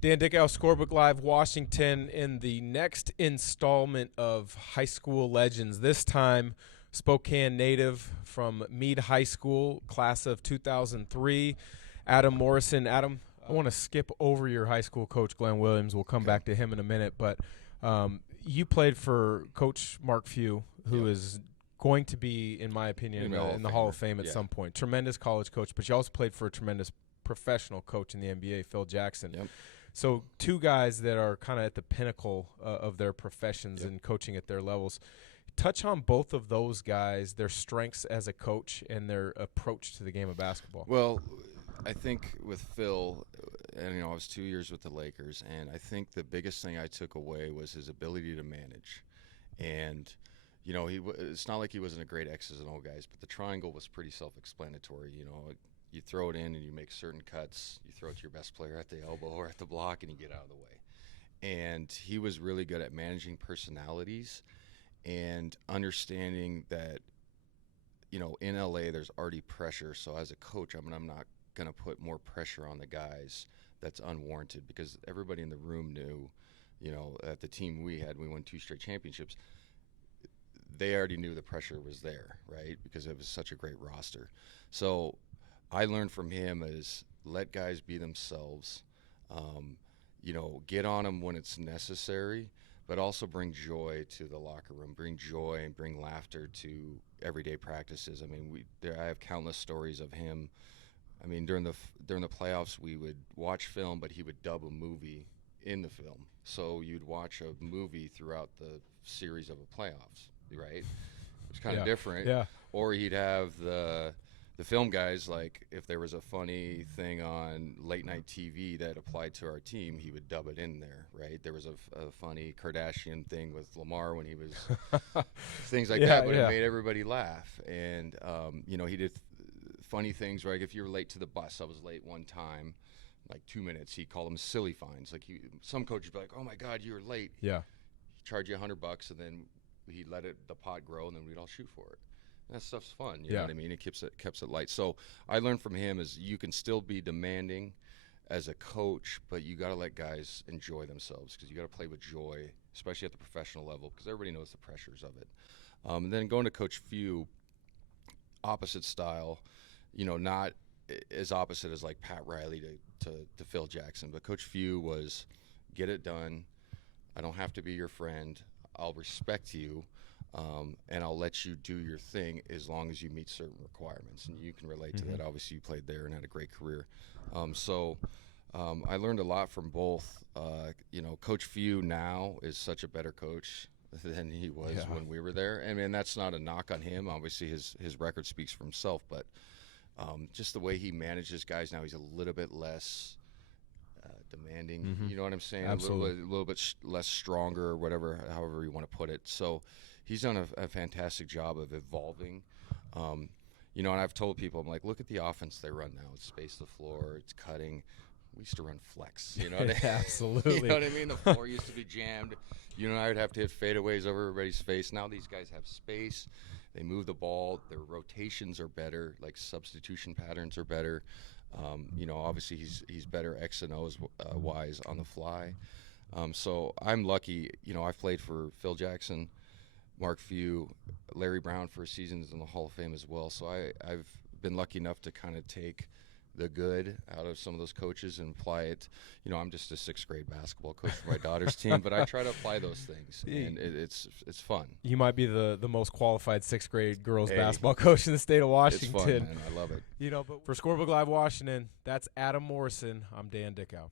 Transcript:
Dan Dickow, Scorebook Live, Washington, in the next installment of High School Legends. This time, Spokane native from Meade High School, class of 2003, Adam Morrison. Adam, I want to skip over your high school coach, Glenn Williams. We'll come back to him in a minute. But you played for Coach Mark Few, who is going to be, in my opinion, in the Hall of Fame at some point. Tremendous college coach, but you also played for a tremendous professional coach in the NBA, Phil Jackson. Yep. So two guys that are kind of at the pinnacle of their professions and coaching at their levels. Touch on both of those guys, their strengths as a coach and their approach to the game of basketball. Well, I think with Phil, and I was 2 years with the Lakers, and I think the biggest thing I took away was his ability to manage. And it's not like he wasn't a great X's and O guys, but the triangle was pretty self-explanatory. You throw it in and you make certain cuts. You throw it to your best player at the elbow or at the block, and you get out of the way. And he was really good at managing personalities and understanding that, in LA there's already pressure. So as a coach, I'm not going to put more pressure on the guys that's unwarranted, because everybody in the room knew, at the team we won 2 straight championships. They already knew the pressure was there, right? Because it was such a great roster. So I learned from him is let guys be themselves, get on them when it's necessary, but also bring joy to the locker room, bring joy and bring laughter to everyday practices. I mean, I have countless stories of him. I mean, during the playoffs, we would watch film, but he would dub a movie in the film. So you'd watch a movie throughout the series of a playoffs, right? It's kind of different. Yeah. Or he'd have the film guys, like if there was a funny thing on late night TV that applied to our team, he would dub it in there, right? There was a funny Kardashian thing with Lamar when he was things like that, but it made everybody laugh. And he did funny things, right? If you were late to the bus, I was late one time, like 2 minutes, he'd call them silly fines. Like some coaches would be like, "Oh my God, you were late." Yeah. He'd charge you $100, and then he'd let the pot grow, and then we'd all shoot for it. That stuff's fun, you know what I mean? It keeps it light. So I learned from him is you can still be demanding as a coach, but you got to let guys enjoy themselves, because you got to play with joy, especially at the professional level, because everybody knows the pressures of it. And then going to Coach Few, opposite style, not as opposite as like Pat Riley to Phil Jackson, but Coach Few was get it done. I don't have to be your friend. I'll respect you. And I'll let you do your thing as long as you meet certain requirements. And you can relate to that. Obviously, you played there and had a great career. I learned a lot from both. Coach Few now is such a better coach than he was when we were there. I mean, that's not a knock on him. Obviously, his record speaks for himself. But just the way he manages guys now, he's a little bit less demanding. You know what I'm saying? Absolutely. A little bit less stronger, or whatever, however you want to put it. So he's done a fantastic job of evolving. And I've told people, I'm like, look at the offense they run now. It's space the floor. It's cutting. We used to run flex. Absolutely. You know what I mean? The floor used to be jammed. I would have to hit fadeaways over everybody's face. Now these guys have space. They move the ball. Their rotations are better. Like substitution patterns are better. Obviously he's better X and O's wise on the fly. So I'm lucky. I've played for Phil Jackson, Mark Few, Larry Brown for seasons in the Hall of Fame as well. So I've been lucky enough to kind of take the good out of some of those coaches and apply it. I'm just a 6th grade basketball coach for my daughter's team, but I try to apply those things, and it's fun. You might be the most qualified 6th grade girls basketball coach in the state of Washington. It's fun, man. I love it. But for Scorebook Live Washington, that's Adam Morrison. I'm Dan Dickow.